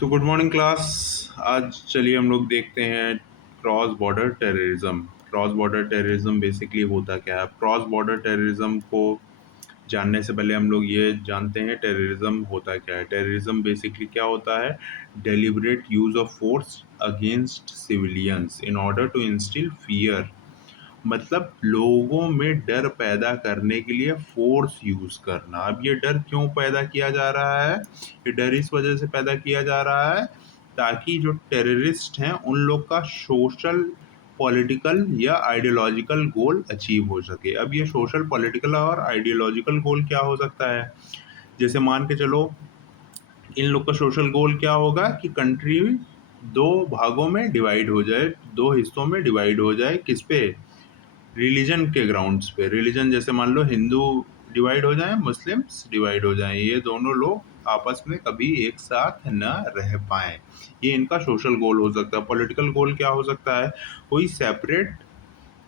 So good morning class. आज चलिए हम लोग देखते हैं cross border terrorism. Cross border terrorism basically होता क्या है। क्रॉस बॉर्डर टेररिज्म को जानने से पहले हम लोग ये जानते हैं टेररिज्म होता क्या है। टेररिज्म बेसिकली क्या होता है? Deliberate use of force against civilians in order to instil fear. मतलब लोगों में डर पैदा करने के लिए फोर्स यूज करना। अब ये डर क्यों पैदा किया जा रहा है? ये डर इस वजह से पैदा किया जा रहा है ताकि जो टेररिस्ट हैं उन लोग का सोशल, पॉलिटिकल या आइडियोलॉजिकल गोल अचीव हो सके। अब ये सोशल, पॉलिटिकल और आइडियोलॉजिकल गोल क्या हो सकता है? जैसे मान के चलो, इन लोग का सोशल गोल क्या होगा कि कंट्री दो भागों में डिवाइड हो जाए, दो हिस्सों में डिवाइड हो जाए। किस पे? रिलीजन के ग्राउंड्स पे। रिलीजन जैसे मान लो हिंदू डिवाइड हो जाएं, मुस्लिम्स डिवाइड हो जाएं, ये दोनों लोग आपस में कभी एक साथ न रह पाएं। ये इनका सोशल गोल हो सकता है। पॉलिटिकल गोल क्या हो सकता है? कोई सेपरेट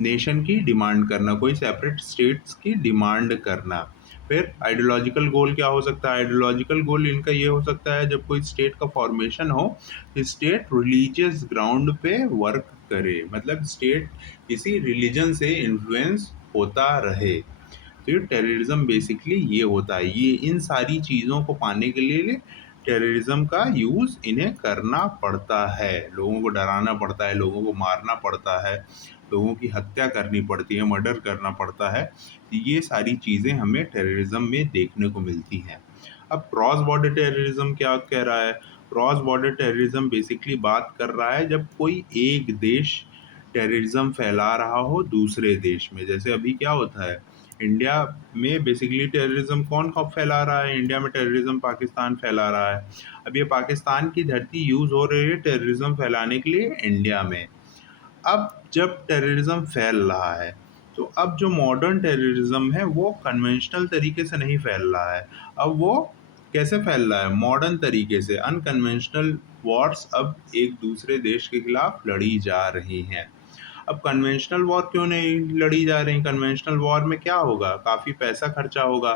नेशन की डिमांड करना, कोई सेपरेट स्टेट्स की डिमांड करना। फिर आइडियोलॉजिकल गोल क्या हो सकता है? आइडियोलॉजिकल गोल इनका ये हो सकता है जब कोई स्टेट का फॉर्मेशन हो, स्टेट रिलीजियस ग्राउंड पे वर्क करे, मतलब स्टेट किसी रिलीजन से इन्फ्लुएंस होता रहे। तो ये टेररिज्म बेसिकली ये होता है। ये इन सारी चीज़ों को पाने के लिए टेररिज्म का यूज़ इन्हें करना पड़ता है। लोगों को डराना पड़ता है, लोगों को मारना पड़ता है, लोगों की हत्या करनी पड़ती है, मर्डर करना पड़ता है। ये सारी चीज़ें हमें टेररिज्म में देखने को मिलती हैं। अब क्रॉस बॉर्डर टेररिज्म क्या कह रहा है? क्रॉस बॉर्डर टेररिज्म बेसिकली बात कर रहा है जब कोई एक देश टेररिज्म फैला रहा हो दूसरे देश में। जैसे अभी क्या होता है इंडिया में, बेसिकली टेररिज्म कौन कब फैला रहा है? इंडिया में टेररिज्म पाकिस्तान फैला रहा है। अब ये पाकिस्तान की धरती यूज़ हो रही है टेररिज्म फैलाने के लिए इंडिया में। अब जब टेररिज्म फैल रहा है तो अब जो मॉडर्न टेररिज्म है वो कन्वेंशनल तरीके से नहीं फैल रहा है। अब वो कैसे फैल रहा है? मॉडर्न तरीके से। अनकन्वेंशनल वॉर्स अब एक दूसरे देश के खिलाफ लड़ी जा रही हैं। अब कन्वेंशनल वॉर क्यों नहीं लड़ी जा रही? कन्वेंशनल वॉर में क्या होगा? काफ़ी पैसा खर्चा होगा,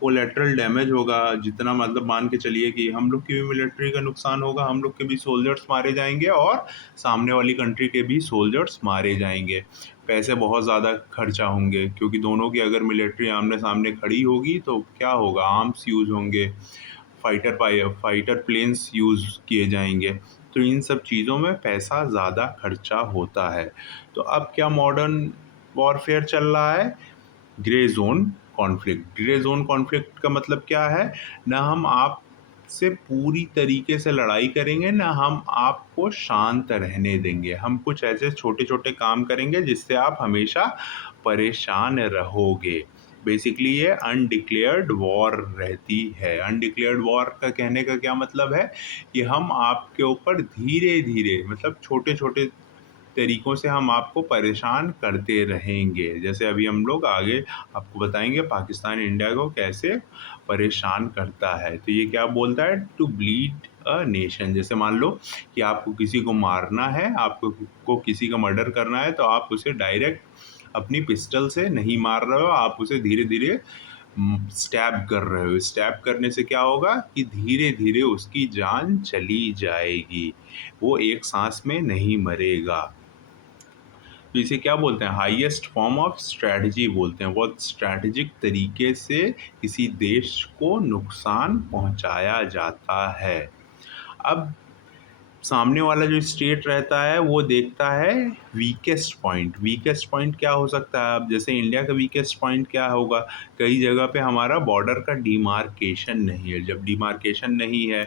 कोलेटरल डैमेज होगा। जितना मतलब मान के चलिए कि हम लोग की भी मिलिट्री का नुकसान होगा, हम लोग के भी सोल्जर्स मारे जाएंगे और सामने वाली कंट्री के भी सोल्जर्स मारे जाएंगे। पैसे बहुत ज़्यादा खर्चा होंगे क्योंकि दोनों की अगर मिलिट्री आमने सामने खड़ी होगी तो क्या होगा? आर्म्स यूज़ होंगे, फाइटर प्लेन्स यूज़ किए जाएंगे। तो इन सब चीज़ों में पैसा ज़्यादा खर्चा होता है। तो अब क्या मॉडर्न वॉरफेयर चल रहा है? Grey zone conflict. Grey zone conflict का मतलब क्या है? ना हम आप से पूरी तरीके से लड़ाई करेंगे, ना हम आपको शांत रहने देंगे। हम कुछ ऐसे छोटे छोटे काम करेंगे जिससे आप हमेशा परेशान रहोगे। बेसिकली ये अनडिक्लेयर्ड वॉर रहती है। अनडिक्लेयर्ड वॉर का कहने का क्या मतलब है कि हम आपके ऊपर धीरे धीरे, मतलब छोटे छोटे तरीकों से हम आपको परेशान करते रहेंगे। जैसे अभी हम लोग आगे आपको बताएंगे पाकिस्तान इंडिया को कैसे परेशान करता है। तो ये क्या बोलता है? To bleed a nation. जैसे मान लो कि आपको किसी को मारना है, आपको किसी का मर्डर करना है, तो आप उसे डायरेक्ट अपनी पिस्टल से नहीं मार रहे हो, आप उसे धीरे धीरे स्टैब कर रहे हो। स्टैब करने से क्या होगा कि धीरे धीरे उसकी जान चली जाएगी, वो एक सांस में नहीं मरेगा। तो इसे क्या बोलते हैं? हाईएस्ट फॉर्म ऑफ स्ट्रैटेजी बोलते हैं। बहुत स्ट्रैटेजिक तरीके से किसी देश को नुकसान पहुंचाया जाता है। अब सामने वाला जो स्टेट रहता है वो देखता है वीकेस्ट पॉइंट। वीकेस्ट पॉइंट क्या हो सकता है? अब जैसे इंडिया का वीकेस्ट पॉइंट क्या होगा? कई जगह पे हमारा बॉर्डर का डिमार्केशन नहीं है। जब डिमार्केशन नहीं है,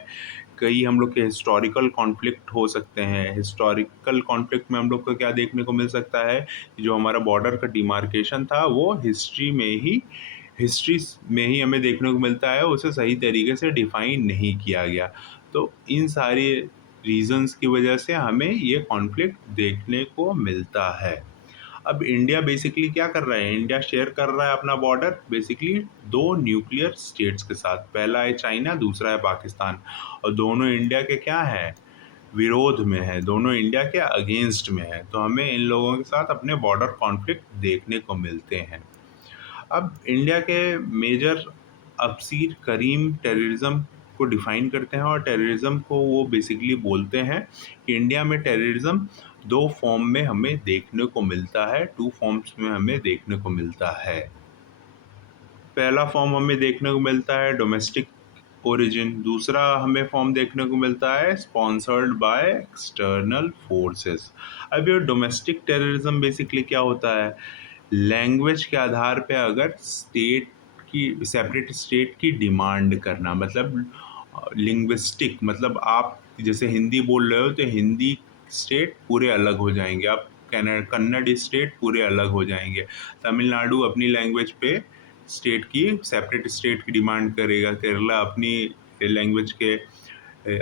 कई हम लोग के हिस्टोरिकल कॉन्फ्लिक्ट हो सकते हैं। हिस्टोरिकल कॉन्फ्लिक्ट में हम लोग को क्या देखने को मिल सकता है कि जो हमारा बॉर्डर का डिमार्केशन था वो हिस्ट्री में ही हमें देखने को मिलता है, उसे सही तरीके से डिफाइन नहीं किया गया। तो इन सारे रीजंस की वजह से हमें ये कॉन्फ्लिक्ट देखने को मिलता है। अब इंडिया बेसिकली क्या कर रहा है? इंडिया शेयर कर रहा है अपना बॉर्डर बेसिकली दो न्यूक्लियर स्टेट्स के साथ। पहला है चाइना, दूसरा है पाकिस्तान। और दोनों इंडिया के क्या है? विरोध में है, दोनों इंडिया के अगेंस्ट में है। तो हमें इन लोगों के साथ अपने बॉर्डर कॉन्फ्लिक्ट देखने को मिलते हैं। अब इंडिया के मेजर अफसीर करीम टेररिज्म को डिफ़ाइन करते हैं और टेररिज्म को वो बेसिकली बोलते हैं कि इंडिया में टेररिज्म 2 फॉर्म में हमें देखने को मिलता है, 2 फॉर्म्स में हमें देखने को मिलता है। पहला फॉर्म हमें देखने को मिलता है डोमेस्टिक ओरिजिन, दूसरा हमें फॉर्म देखने को मिलता है स्पॉन्सर्ड बाय एक्सटर्नल फोर्सेस। अब ये डोमेस्टिक टेररिज्म बेसिकली क्या होता है, लैंग्वेज के आधार पे अगर स्टेट की सेपरेट स्टेट की डिमांड करना, मतलब लिंग्विस्टिक, मतलब आप जैसे हिंदी बोल रहे हो तो हिंदी स्टेट पूरे अलग हो जाएंगे, आप कन्नड़ स्टेट पूरे अलग हो जाएंगे, तमिलनाडु अपनी लैंग्वेज पे स्टेट की सेपरेट स्टेट की डिमांड करेगा, केरला अपनी लैंग्वेज के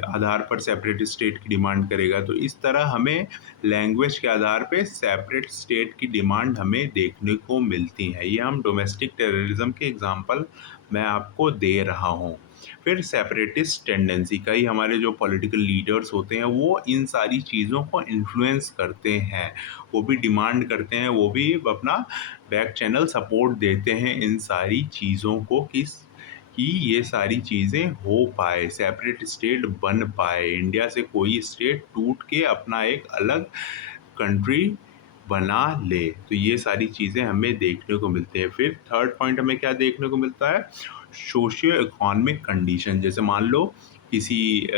आधार पर सेपरेट स्टेट की डिमांड करेगा। तो इस तरह हमें लैंग्वेज के आधार पे सेपरेट स्टेट की डिमांड हमें देखने को मिलती है। ये हम डोमेस्टिक टेररिज्म के एग्जांपल मैं आपको दे रहा हूँ। फिर सेपरेटिस्ट टेंडेंसी, कई हमारे जो पॉलिटिकल लीडर्स होते हैं वो इन सारी चीज़ों को इन्फ्लुएंस करते हैं, वो भी डिमांड करते हैं, वो भी अपना बैक चैनल सपोर्ट देते हैं इन सारी चीज़ों को कि ये सारी चीज़ें हो पाए, सेपरेट स्टेट बन पाए, इंडिया से कोई स्टेट टूट के अपना एक अलग कंट्री बना ले। तो ये सारी चीज़ें हमें देखने को मिलती हैं। फिर थर्ड पॉइंट हमें क्या देखने को मिलता है, सोशियो इकोनॉमिक कंडीशन। जैसे मान लो किसी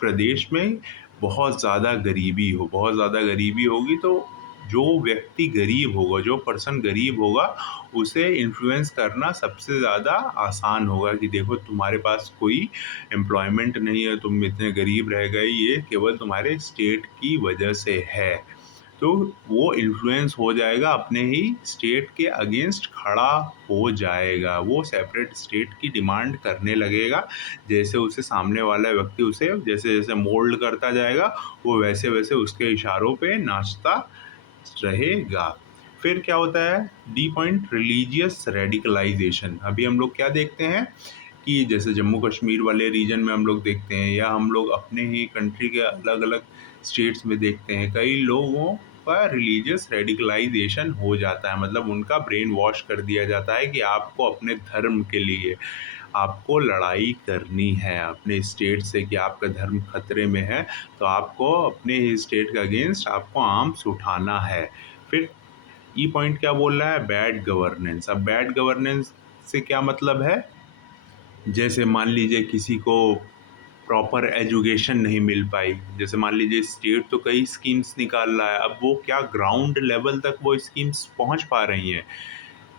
प्रदेश में बहुत ज़्यादा गरीबी हो, बहुत ज़्यादा गरीबी होगी तो जो व्यक्ति गरीब होगा, जो पर्सन गरीब होगा, उसे इन्फ्लुएंस करना सबसे ज़्यादा आसान होगा कि देखो तुम्हारे पास कोई एम्प्लॉयमेंट नहीं है, तुम इतने गरीब रह गए, ये केवल तुम्हारे स्टेट की वजह से है। तो वो इन्फ्लुएंस हो जाएगा, अपने ही स्टेट के अगेंस्ट खड़ा हो जाएगा, वो सेपरेट स्टेट की डिमांड करने लगेगा। जैसे उसे सामने वाला व्यक्ति उसे जैसे जैसे मोल्ड करता जाएगा, वो वैसे वैसे उसके इशारों पे नाचता रहेगा। फिर क्या होता है, डी पॉइंट रिलीजियस रेडिकलाइजेशन। अभी हम लोग क्या देखते हैं कि जैसे जम्मू कश्मीर वाले रीजन में हम लोग देखते हैं, या हम लोग अपने ही कंट्री के अलग अलग स्टेट्स में देखते हैं, कई लोगों का रिलीजियस रेडिकलाइजेशन हो जाता है, मतलब उनका ब्रेन वॉश कर दिया जाता है कि आपको अपने धर्म के लिए आपको लड़ाई करनी है अपने स्टेट से, कि आपका धर्म खतरे में है तो आपको अपने ही स्टेट के अगेंस्ट आपको आर्म्स उठाना है। फिर ई पॉइंट क्या बोल रहा है, बैड गवर्नेंस। अब बैड गवर्नेंस से क्या मतलब है, जैसे मान लीजिए किसी को प्रॉपर एजुकेशन नहीं मिल पाई, जैसे मान लीजिए स्टेट तो कई स्कीम्स निकाल रहा है, अब वो क्या ग्राउंड लेवल तक वो स्कीम्स पहुंच पा रही हैं,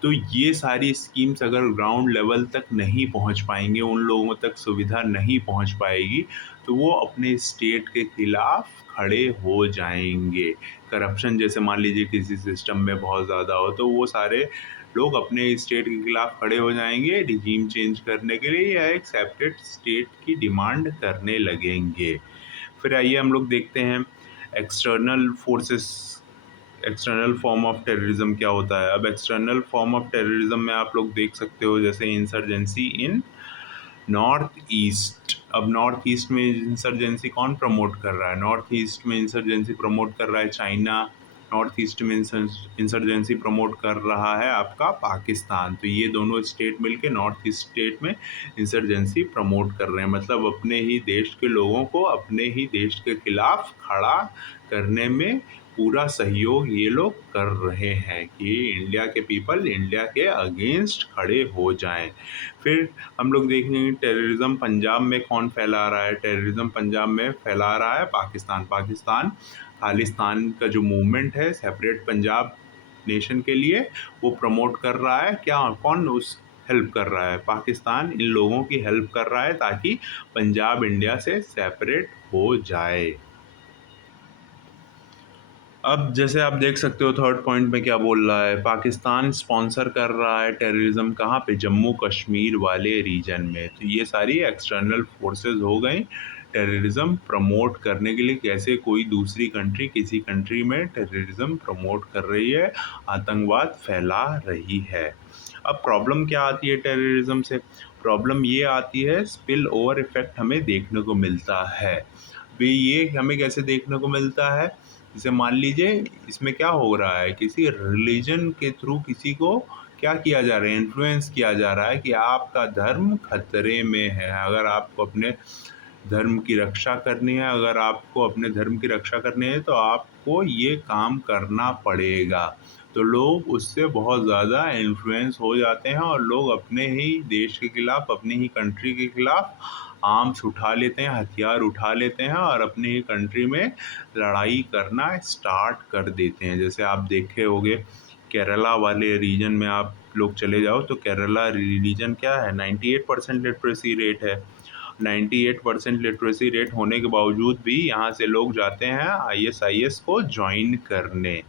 तो ये सारी स्कीम्स अगर ग्राउंड लेवल तक नहीं पहुंच पाएंगे, उन लोगों तक सुविधा नहीं पहुंच पाएगी, तो वो अपने स्टेट के खिलाफ खड़े हो जाएंगे। करप्शन जैसे मान लीजिए किसी सिस्टम में बहुत ज़्यादा हो, तो वो सारे लोग अपने स्टेट के खिलाफ खड़े हो जाएंगे रिजीम चेंज करने के लिए, या एक सेपरेट स्टेट की डिमांड करने लगेंगे। फिर आइए हम लोग देखते हैं external forces, external form of terrorism क्या होता है। अब एक्सटर्नल फॉर्म ऑफ टेररिज्म में आप लोग देख सकते हो जैसे इंसर्जेंसी इन नॉर्थ ईस्ट। अब नॉर्थ ईस्ट में इंसर्जेंसी कौन प्रमोट कर रहा है, नॉर्थ ईस्ट में इंसर्जेंसी प्रमोट कर रहा है चाइना, नॉर्थ ईस्ट में इंसर्जेंसी प्रमोट कर रहा है आपका पाकिस्तान। तो ये दोनों स्टेट मिलके नॉर्थ ईस्ट स्टेट में इंसर्जेंसी प्रमोट कर रहे हैं, मतलब अपने ही देश के लोगों को अपने ही देश के खिलाफ खड़ा करने में पूरा सहयोग ये लोग कर रहे हैं कि इंडिया के पीपल इंडिया के अगेंस्ट खड़े हो जाएं। फिर हम लोग देखेंगे टेररिज्म पंजाब में कौन फैला रहा है, टेररिज्म पंजाब में फैला रहा है पाकिस्तान। पाकिस्तान खालिस्तान का जो मूवमेंट है सेपरेट पंजाब नेशन के लिए, वो प्रमोट कर रहा है, क्या कौन उस हेल्प कर रहा है, पाकिस्तान इन लोगों की हेल्प कर रहा है ताकि पंजाब इंडिया से सेपरेट हो जाए। अब जैसे आप देख सकते हो थर्ड पॉइंट में क्या बोल रहा है, पाकिस्तान स्पॉन्सर कर रहा है टेररिज्म, कहाँ पे, जम्मू कश्मीर वाले रीजन में। तो ये सारी एक्सटर्नल फोर्सेस हो गई टेररिज्म प्रमोट करने के लिए, कैसे कोई दूसरी कंट्री किसी कंट्री में टेररिज्म प्रमोट कर रही है, आतंकवाद फैला रही है। अब प्रॉब्लम क्या आती है टेररिज्म से, प्रॉब्लम ये आती है स्पिल ओवर इफेक्ट हमें देखने को मिलता है। भी ये हमें कैसे देखने को मिलता है, जैसे मान लीजिए इसमें क्या हो रहा है, किसी रिलीजन के थ्रू किसी को क्या किया जा रहा है, इन्फ्लुएंस किया जा रहा है कि आपका धर्म खतरे में है। अगर आपको अपने धर्म की रक्षा करनी है, अगर आपको अपने धर्म की रक्षा करनी है तो आपको ये काम करना पड़ेगा। तो लोग उससे बहुत ज़्यादा इन्फ्लुएंस हो जाते हैं और लोग अपने ही देश के खिलाफ, अपनी ही कंट्री के खिलाफ आर्म्स उठा लेते हैं, हथियार उठा लेते हैं और अपनी ही कंट्री में लड़ाई करना स्टार्ट कर देते हैं। जैसे आप देखे होंगे केरला वाले रीजन में आप लोग चले जाओ तो केरला रीजन क्या है, 98% लिटरेसी रेट है। 98% लिटरेसी रेट होने के बावजूद भी यहाँ से लोग जाते हैं आईएसआईएस को ज्वाइन करने,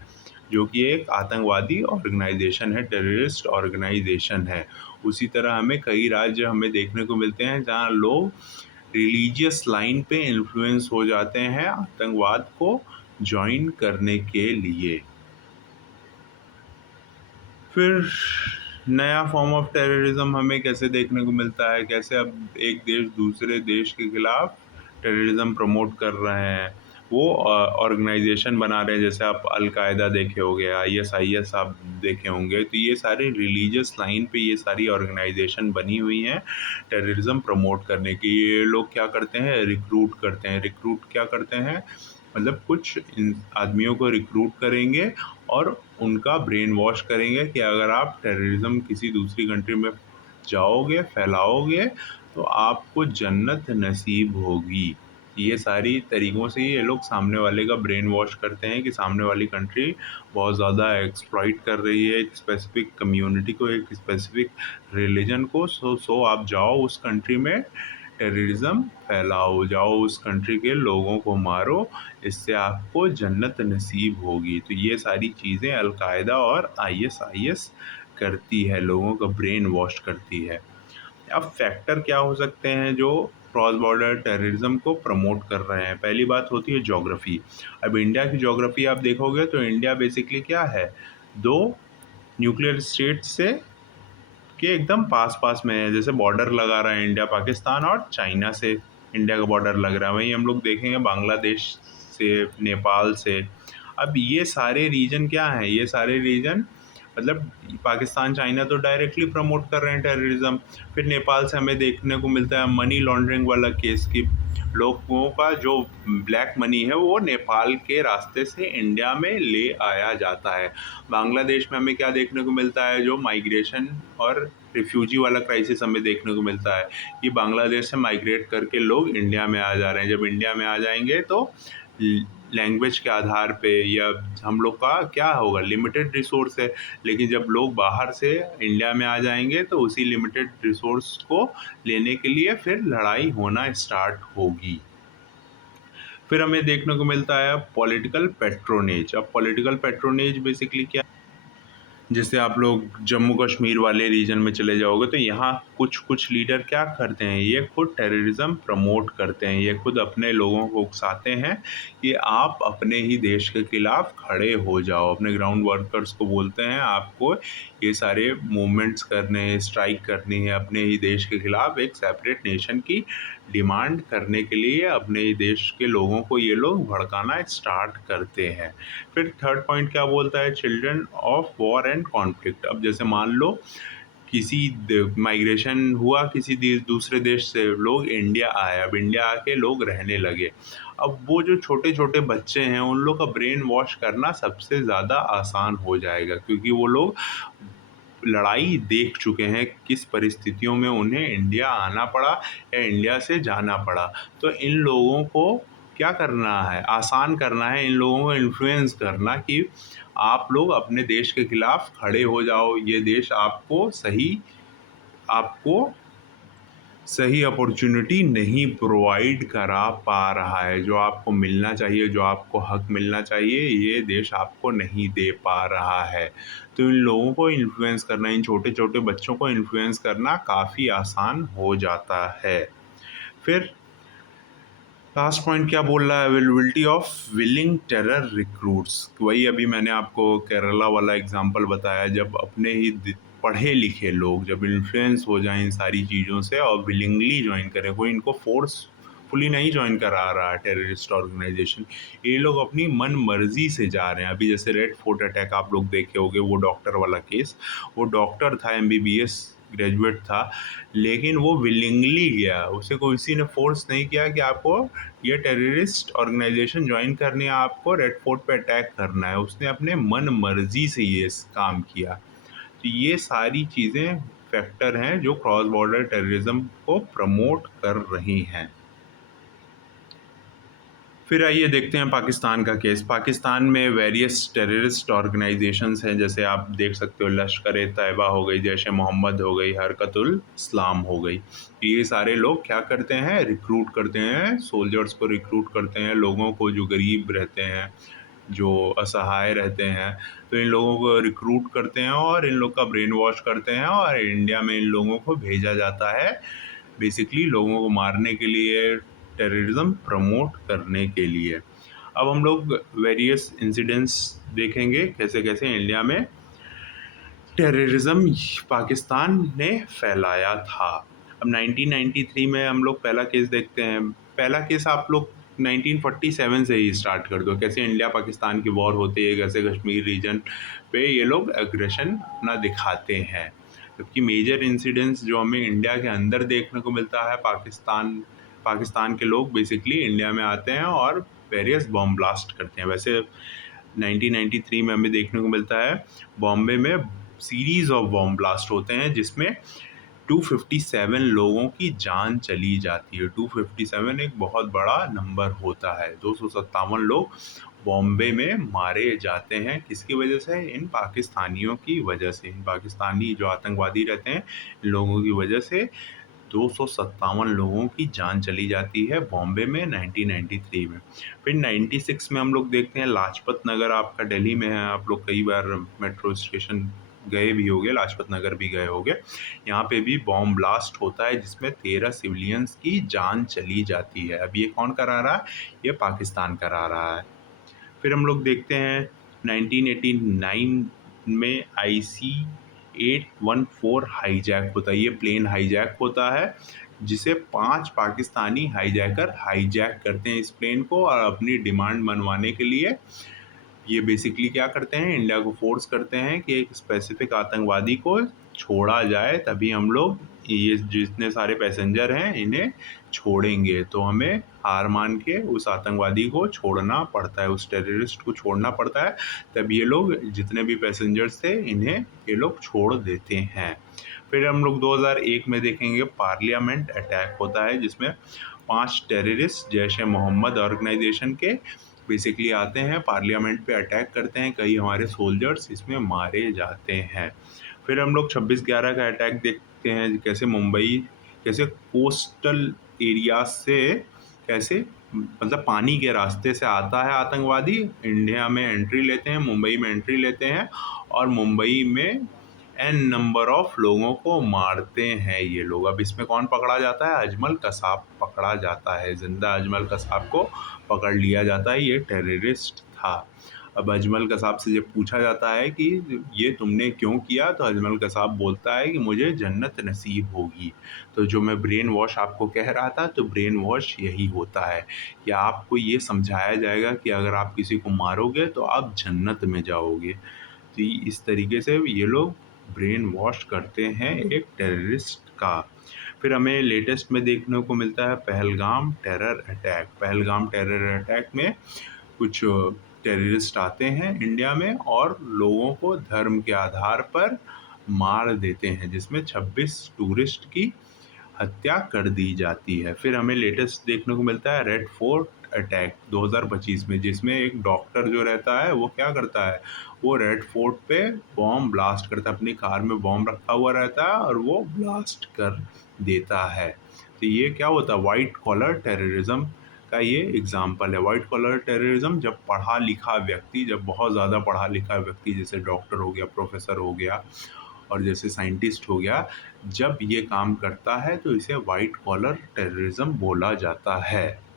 जो कि एक आतंकवादी ऑर्गेनाइजेशन है, टेररिस्ट ऑर्गेनाइजेशन है। उसी तरह हमें कई राज्य हमें देखने को मिलते हैं जहाँ लोग रिलीजियस लाइन पे इन्फ्लुएंस हो जाते हैं आतंकवाद को ज्वाइन करने के लिए। फिर नया फॉर्म ऑफ टेररिज्म हमें कैसे देखने को मिलता है, कैसे अब एक देश दूसरे देश के खिलाफ टेररिज्म प्रमोट कर रहे हैं, वो ऑर्गेनाइजेशन बना रहे हैं। जैसे आप अलकायदा देखे होंगे, आईएसआईएस आप देखे होंगे, तो ये सारे रिलीजियस लाइन पे ये सारी ऑर्गेनाइजेशन बनी हुई हैं टेररिज्म प्रमोट करने की। ये लोग क्या करते हैं, रिक्रूट करते हैं। रिक्रूट क्या करते हैं, मतलब कुछ आदमियों को रिक्रूट करेंगे और उनका ब्रेन वॉश करेंगे कि अगर आप टेररिज्म किसी दूसरी कंट्री में जाओगे, फैलाओगे, तो आपको जन्नत नसीब होगी। ये सारी तरीक़ों से ये लोग सामने वाले का ब्रेन वॉश करते हैं कि सामने वाली कंट्री बहुत ज़्यादा एक्सप्लॉइट कर रही है एक स्पेसिफ़िक कम्युनिटी को, एक स्पेसिफ़िक रिलीजन को। सो आप जाओ उस कंट्री में टेररिज्म फैलाओ, जाओ उस कंट्री के लोगों को मारो, इससे आपको जन्नत नसीब होगी। तो ये सारी चीज़ें अलकायदा और आईएसआईएस करती है, लोगों का ब्रेन वॉश करती है। अब फैक्टर क्या हो सकते हैं जो क्रॉस बॉर्डर टेररिज्म को प्रमोट कर रहे हैं? पहली बात होती है ज्योग्राफी। अब इंडिया की ज्योग्राफी आप देखोगे तो इंडिया बेसिकली क्या है, दो न्यूक्लियर स्टेट से के एकदम पास पास में है। जैसे बॉर्डर लगा रहा है इंडिया पाकिस्तान और चाइना से इंडिया का बॉर्डर लग रहा है, वहीं हम लोग देखेंगे बांग्लादेश से, नेपाल से। अब ये सारे रीजन क्या हैं, ये सारे रीजन मतलब पाकिस्तान चाइना तो डायरेक्टली प्रमोट कर रहे हैं टेररिज्म। फिर नेपाल से हमें देखने को मिलता है मनी लॉन्ड्रिंग वाला केस की लोगों का जो ब्लैक मनी है वो नेपाल के रास्ते से इंडिया में ले आया जाता है। बांग्लादेश में हमें क्या देखने को मिलता है, जो माइग्रेशन और रिफ्यूजी वाला क्राइसिस हमें देखने को मिलता है कि बांग्लादेश से माइग्रेट करके लोग इंडिया में आ जा रहे हैं। जब इंडिया में आ जाएंगे तो लैंग्वेज के आधार पे या हम लोग का क्या होगा, लिमिटेड रिसोर्स है, लेकिन जब लोग बाहर से इंडिया में आ जाएंगे तो उसी लिमिटेड रिसोर्स को लेने के लिए फिर लड़ाई होना स्टार्ट होगी। फिर हमें देखने को मिलता है पॉलिटिकल पैट्रोनेज। अब पॉलिटिकल पैट्रोनेज बेसिकली क्या, जैसे आप लोग जम्मू कश्मीर वाले रीजन में चले जाओगे तो यहाँ कुछ कुछ लीडर क्या करते हैं, ये खुद टेररिज्म प्रमोट करते हैं, ये खुद अपने लोगों को उकसाते हैं कि आप अपने ही देश के खिलाफ खड़े हो जाओ। अपने ग्राउंड वर्कर्स को बोलते हैं आपको ये सारे मूवमेंट्स करने हैं, स्ट्राइक करनी है अपने ही देश के खिलाफ, एक सेपरेट नेशन की डिमांड करने के लिए अपने ही देश के लोगों को ये लोग भड़काना स्टार्ट करते हैं। फिर थर्ड पॉइंट क्या बोलता है, children of war and conflict. अब जैसे मान लो किसी माइग्रेशन हुआ किसी दूसरे देश से, लोग इंडिया आए, अब इंडिया आके लोग रहने लगे। अब वो जो छोटे छोटे बच्चे हैं उन लोग का ब्रेन वॉश करना सबसे ज़्यादा आसान हो जाएगा, क्योंकि वो लोग लड़ाई देख चुके हैं, किस परिस्थितियों में उन्हें इंडिया आना पड़ा या इंडिया से जाना पड़ा। तो इन लोगों को क्या करना है, आसान करना है, इन लोगों को इन्फ्लुएंस करना कि आप लोग अपने देश के खिलाफ खड़े हो जाओ, ये देश आपको सही अपॉर्चुनिटी नहीं प्रोवाइड करा पा रहा है, जो आपको मिलना चाहिए, जो आपको हक मिलना चाहिए, ये देश आपको नहीं दे पा रहा है। तो इन लोगों को इन्फ्लुएंस करना, इन छोटे छोटे बच्चों को इन्फ्लुएंस करना काफ़ी आसान हो जाता है। फिर लास्ट पॉइंट क्या बोल रहा है, availability of willing terror recruits. वही अभी मैंने आपको केरला वाला एग्जांपल बताया, जब अपने ही पढ़े लिखे लोग जब इन्फ्लुएंस हो जाएं इन सारी चीज़ों से और विलिंगली ज्वाइन करें, कोई इनको फोर्स फॉर्सफुली नहीं ज्वाइन करा रहा है टेररिस्ट ऑर्गेनाइजेशन। ये लोग अपनी मन मर्जी से जा रहे हैं। अभी जैसे रेड फोर्ट अटैक आप लोग देखे होंगे, वो डॉक्टर वाला केस, वो डॉक्टर था, एमबीबीएस ग्रेजुएट था, लेकिन वो विलिंगली गया, उसे किसी ने फोर्स नहीं किया कि आपको ये टेररिस्ट ऑर्गेनाइजेशन ज्वाइन करनी है, आपको रेड फोर्ट पे अटैक करना है। उसने अपने मन मर्जी से ये काम किया। तो ये सारी चीज़ें फैक्टर हैं जो क्रॉस बॉर्डर टेररिज्म को प्रमोट कर रही हैं। फिर आइए देखते हैं पाकिस्तान का केस। पाकिस्तान में वेरियस टेररिस्ट ऑर्गेनाइजेशंस हैं, जैसे आप देख सकते हो लश्कर ए तैयबा हो गई, जैश ए मोहम्मद हो गई, हरकतुल इस्लाम हो गई। ये सारे लोग क्या करते हैं, रिक्रूट करते हैं, सोल्जर्स को रिक्रूट करते हैं, लोगों को जो गरीब रहते हैं, जो असहाय रहते हैं, तो इन लोगों को रिक्रूट करते हैं और इन लोग का ब्रेन वॉश करते हैं और इंडिया में इन लोगों को भेजा जाता है बेसिकली लोगों को मारने के लिए, टेररिज्म प्रमोट करने के लिए। अब हम लोग वेरियस इंसिडेंट्स देखेंगे कैसे कैसे इंडिया में टेररिज्म पाकिस्तान ने फैलाया था। अब 1993 में हम लोग पहला केस देखते हैं। पहला केस आप लोग 1947 से ही स्टार्ट कर दो, कैसे इंडिया पाकिस्तान की वॉर होती है, कैसे कश्मीर रीजन पे ये लोग एग्रेशन अपना दिखाते हैं। जबकि मेजर इंसिडेंट्स जो हमें इंडिया के अंदर देखने को मिलता है, पाकिस्तान के लोग बेसिकली इंडिया में आते हैं और वेरियस बॉम्ब ब्लास्ट करते हैं। वैसे 1993 में हमें देखने को मिलता है बॉम्बे में सीरीज ऑफ बॉम्ब ब्लास्ट होते हैं जिसमें 257 लोगों की जान चली जाती है। 257 एक बहुत बड़ा नंबर होता है। 257 लोग बॉम्बे में मारे जाते हैं। किसकी वजह से? इन पाकिस्तानियों की वजह से। इन पाकिस्तानी जो आतंकवादी रहते हैं, इन लोगों की वजह से 257 लोगों की जान चली जाती है बॉम्बे में 1993 में। फिर 96 में हम लोग देखते हैं लाजपत नगर, आपका दिल्ली में है, आप लोग कई बार मेट्रो स्टेशन गए भी होंगे, लाजपत नगर भी गए होंगे। यहाँ पे भी बॉम्ब ब्लास्ट होता है जिसमें 13 सिविलियंस की जान चली जाती है। अब ये कौन करा रहा है? ये पाकिस्तान करा रहा है। फिर हम लोग देखते हैं 1989 में IC-814 हाईजैक होता है। ये प्लेन हाईजैक होता है जिसे 5 पाकिस्तानी हाईजैकर हाईजैक करते हैं इस प्लेन को, और अपनी डिमांड मनवाने के लिए ये बेसिकली क्या करते हैं, इंडिया को फोर्स करते हैं कि एक स्पेसिफिक आतंकवादी को छोड़ा जाए, तभी हम लोग ये जितने सारे पैसेंजर हैं इन्हें छोड़ेंगे। तो हमें हार मान के उस आतंकवादी को छोड़ना पड़ता है, उस टेररिस्ट को छोड़ना पड़ता है, तब ये लोग जितने भी पैसेंजर्स थे इन्हें ये लोग छोड़ देते हैं। फिर हम लोग 2001 में देखेंगे पार्लियामेंट अटैक होता है जिसमें 5 टेररिस्ट जैश ए मोहम्मद ऑर्गेनाइजेशन के बेसिकली आते हैं, पार्लियामेंट पे अटैक करते हैं, कई हमारे सोल्जर्स इसमें मारे जाते हैं। फिर हम लोग 26/11 का अटैक देखते हैं, कैसे मुंबई, कैसे कोस्टल एरिया से, कैसे मतलब पानी के रास्ते से आता है आतंकवादी, इंडिया में एंट्री लेते हैं, मुंबई में एंट्री लेते हैं और मुंबई में एन नंबर ऑफ लोगों को मारते हैं ये लोग। अब इसमें कौन पकड़ा जाता है? अजमल कसाब पकड़ा जाता है, जिंदा अजमल कसाब को पकड़ लिया जाता है, ये टेररिस्ट था। अब अजमल कसाब से जब पूछा जाता है कि ये तुमने क्यों किया, तो अजमल कसाब बोलता है कि मुझे जन्नत नसीब होगी। तो जो मैं ब्रेन वॉश आपको कह रहा था, तो ब्रेन वॉश यही होता है कि आपको ये समझाया जाएगा कि अगर आप किसी को मारोगे तो आप जन्नत में जाओगे। तो इस तरीके से ये लोग ब्रेन वॉश करते हैं एक टेररिस्ट का। फिर हमें लेटेस्ट में देखने को मिलता है Pahalgam terror attack. Pahalgam terror attack में कुछ टेररिस्ट आते हैं इंडिया में और लोगों को धर्म के आधार पर मार देते हैं, जिसमें 26 टूरिस्ट की हत्या कर दी जाती है। फिर हमें लेटेस्ट देखने को मिलता है रेड फोर्ट अटैक 2025 में, जिसमें एक डॉक्टर जो रहता है वो क्या करता है, वो रेड फोर्ट पे बॉम्ब ब्लास्ट करता है, अपनी कार में बॉम्ब रखा हुआ रहता है और वो ब्लास्ट कर देता है। तो ये क्या होता है? वाइट कॉलर टेररिज्म का ये एग्जाम्पल है। वाइट कॉलर टेररिज्म जब पढ़ा लिखा व्यक्ति, जब बहुत ज़्यादा पढ़ा लिखा व्यक्ति, जैसे डॉक्टर हो गया, प्रोफेसर हो गया और जैसे साइंटिस्ट हो गया, जब ये काम करता है तो इसे वाइट कॉलर टेररिज्म बोला जाता है।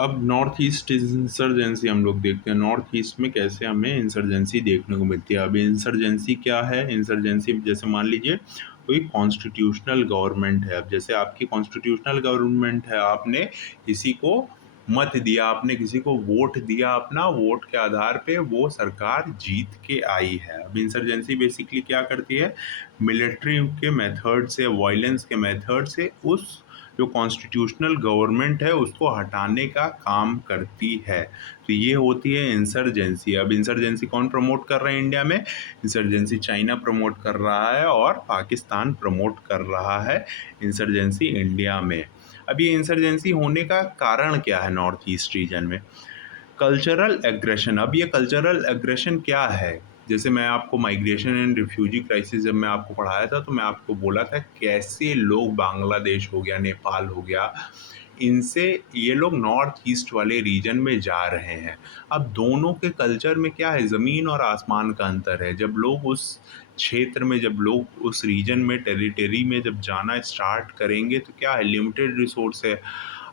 अब नॉर्थ ईस्ट इंसर्जेंसी हम लोग देखते हैं। नॉर्थ ईस्ट में कैसे हमें इंसर्जेंसी देखने को मिलती है। अब इंसर्जेंसी क्या है? इंसर्जेंसी जैसे मान लीजिए कोई कॉन्स्टिट्यूशनल गवर्नमेंट है। अब जैसे आपकी कॉन्स्टिट्यूशनल गवर्नमेंट है, आपने किसी को मत दिया, आपने किसी को वोट दिया, अपना वोट के आधार पे वो सरकार जीत के आई है। अब इंसर्जेंसी बेसिकली क्या करती है, मिलिट्री के मेथड से, वायलेंस के मेथड से उस जो कॉन्स्टिट्यूशनल गवर्नमेंट है उसको हटाने का काम करती है। तो ये होती है इंसर्जेंसी। अब इंसर्जेंसी कौन प्रमोट कर रहे हैं इंडिया में? इंसर्जेंसी चाइना प्रमोट कर रहा है और पाकिस्तान प्रमोट कर रहा है इंसर्जेंसी इंडिया में। अब ये इंसर्जेंसी होने का कारण क्या है नॉर्थ ईस्ट रीजन में? Cultural aggression. अब ये कल्चरल एग्रेशन क्या है? जैसे मैं आपको माइग्रेशन एंड रिफ्यूजी क्राइसिस जब मैं आपको पढ़ाया था तो मैं आपको बोला था कैसे लोग बांग्लादेश हो गया, नेपाल हो गया, इनसे ये लोग नॉर्थ ईस्ट वाले रीजन में जा रहे हैं। अब दोनों के कल्चर में क्या है, ज़मीन और आसमान का अंतर है। जब लोग उस क्षेत्र में, जब लोग उस रीजन में, टेरिटरी में जब जाना स्टार्ट करेंगे तो क्या है, लिमिटेड रिसोर्स है,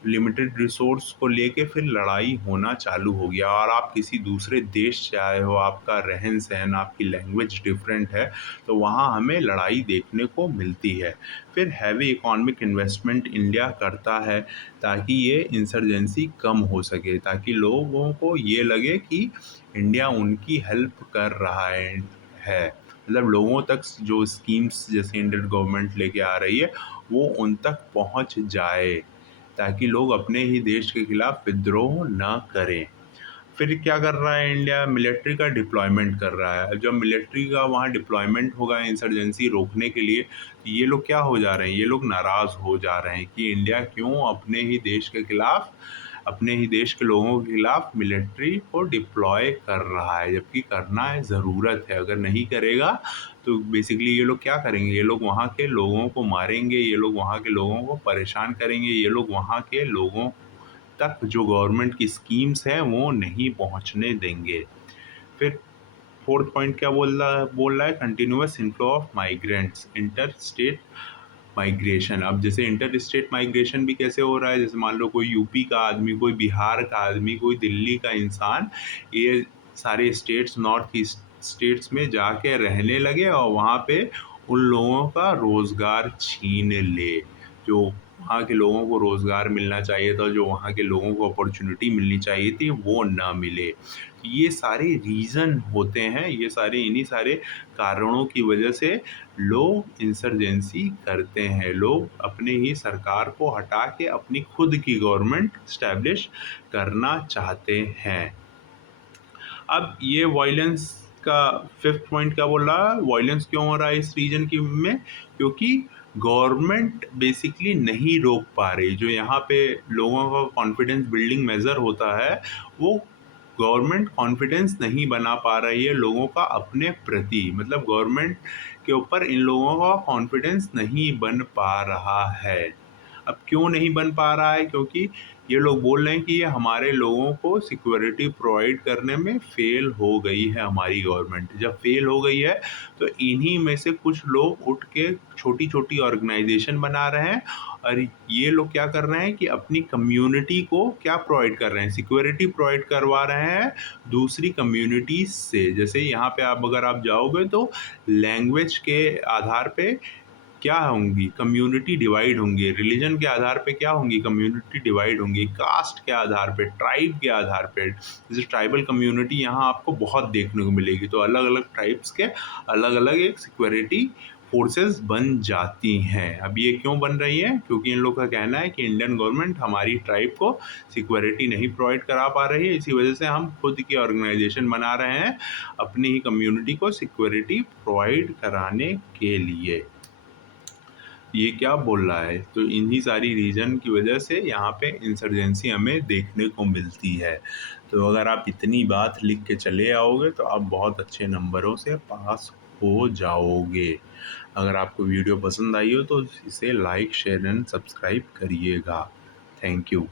लिमिटेड रिसोर्स को लेके फिर लड़ाई होना चालू हो गया। और आप किसी दूसरे देश से आए हो, आपका रहन सहन, आपकी लैंग्वेज डिफरेंट है, तो वहाँ हमें लड़ाई देखने को मिलती है। फिर हैवी इकोनॉमिक इन्वेस्टमेंट इंडिया करता है ताकि ये इंसर्जेंसी कम हो सके, ताकि लोगों को ये लगे कि इंडिया उनकी हेल्प कर रहा है। मतलब लोगों तक जो स्कीम्स जैसे इंडियन गवर्नमेंट लेके आ रही है वो उन तक पहुंच जाए, ताकि लोग अपने ही देश के खिलाफ विद्रोह न करें। फिर क्या कर रहा है इंडिया? मिलिट्री का डिप्लॉयमेंट कर रहा है। जब मिलिट्री का वहाँ डिप्लॉयमेंट होगा इंसर्जेंसी रोकने के लिए, तो ये लोग क्या हो जा रहे हैं, ये लोग नाराज़ हो जा रहे हैं कि इंडिया क्यों अपने ही देश के खिलाफ, अपने ही देश के लोगों के खिलाफ मिलिट्री को डिप्लॉय कर रहा है, जबकि करना है, ज़रूरत है। अगर नहीं करेगा तो बेसिकली ये लोग क्या करेंगे, ये लोग वहाँ के लोगों को मारेंगे, ये लोग वहाँ के लोगों को परेशान करेंगे, ये लोग वहाँ के लोगों तक जो गवर्नमेंट की स्कीम्स हैं वो नहीं पहुंचने देंगे। फिर फोर्थ पॉइंट क्या बोल रहा है, continuous inflow of migrants, inter state migration. अब जैसे इंटर स्टेट माइग्रेशन भी कैसे हो रहा है, जैसे मान लो कोई यूपी का आदमी, कोई बिहार का आदमी, कोई दिल्ली का इंसान, ये सारे स्टेट्स, नॉर्थ ईस्ट स्टेट्स में जाके रहने लगे और वहाँ पे उन लोगों का रोज़गार छीन ले। जो वहाँ के लोगों को रोज़गार मिलना चाहिए था, जो वहाँ के लोगों को अपॉर्चुनिटी मिलनी चाहिए थी, वो ना मिले। ये सारे रीज़न होते हैं, ये सारे, इन्हीं सारे कारणों की वजह से लोग इंसर्जेंसी करते हैं। लोग अपने ही सरकार को हटा के अपनी खुद की गवर्नमेंट स्टैब्लिश करना चाहते हैं। अब ये वायलेंस का फिफ्थ पॉइंट क्या बोल रहा है, वायलेंस क्यों हो रहा है इस रीजन की में? क्योंकि गवर्नमेंट बेसिकली नहीं रोक पा रही। जो यहाँ पे लोगों का कॉन्फिडेंस बिल्डिंग मेजर होता है, वो गवर्नमेंट कॉन्फिडेंस नहीं बना पा रही है लोगों का अपने प्रति। मतलब गवर्नमेंट के ऊपर इन लोगों का कॉन्फिडेंस नहीं बन पा रहा है। अब क्यों नहीं बन पा रहा है? क्योंकि ये लोग बोल रहे हैं कि ये हमारे लोगों को सिक्योरिटी प्रोवाइड करने में फेल हो गई है हमारी गवर्नमेंट। जब फेल हो गई है तो इन्हीं में से कुछ लोग उठ के छोटी छोटी ऑर्गेनाइजेशन बना रहे हैं और ये लोग क्या कर रहे हैं कि अपनी कम्युनिटी को क्या प्रोवाइड कर रहे हैं, सिक्योरिटी प्रोवाइड करवा रहे हैं दूसरी कम्युनिटीज से। जैसे यहाँ पे आप अगर आप जाओगे तो लैंग्वेज के आधार पे क्या होंगी, कम्युनिटी डिवाइड होंगे, रिलीजन के आधार पे क्या होंगी, कम्युनिटी डिवाइड होंगी, कास्ट के आधार पे, ट्राइब के आधार पे। जैसे ट्राइबल कम्युनिटी यहाँ आपको बहुत देखने को मिलेगी, तो अलग अलग ट्राइब्स के अलग अलग एक सिक्योरिटी फोर्सेस बन जाती हैं। अब ये क्यों बन रही है? क्योंकि इन लोग का कहना है कि इंडियन गवर्नमेंट हमारी ट्राइब को सिक्योरिटी नहीं प्रोवाइड करा पा रही है, इसी वजह से हम खुद की ऑर्गेनाइजेशन बना रहे हैं अपनी ही कम्युनिटी को सिक्योरिटी प्रोवाइड कराने के लिए। ये क्या बोल रहा है? तो इन्हीं सारी रीज़न की वजह से यहाँ पे इंसर्जेंसी हमें देखने को मिलती है। तो अगर आप इतनी बात लिख के चले आओगे तो आप बहुत अच्छे नंबरों से पास हो जाओगे। अगर आपको वीडियो पसंद आई हो तो इसे लाइक, शेयर एंड सब्सक्राइब करिएगा। Thank you.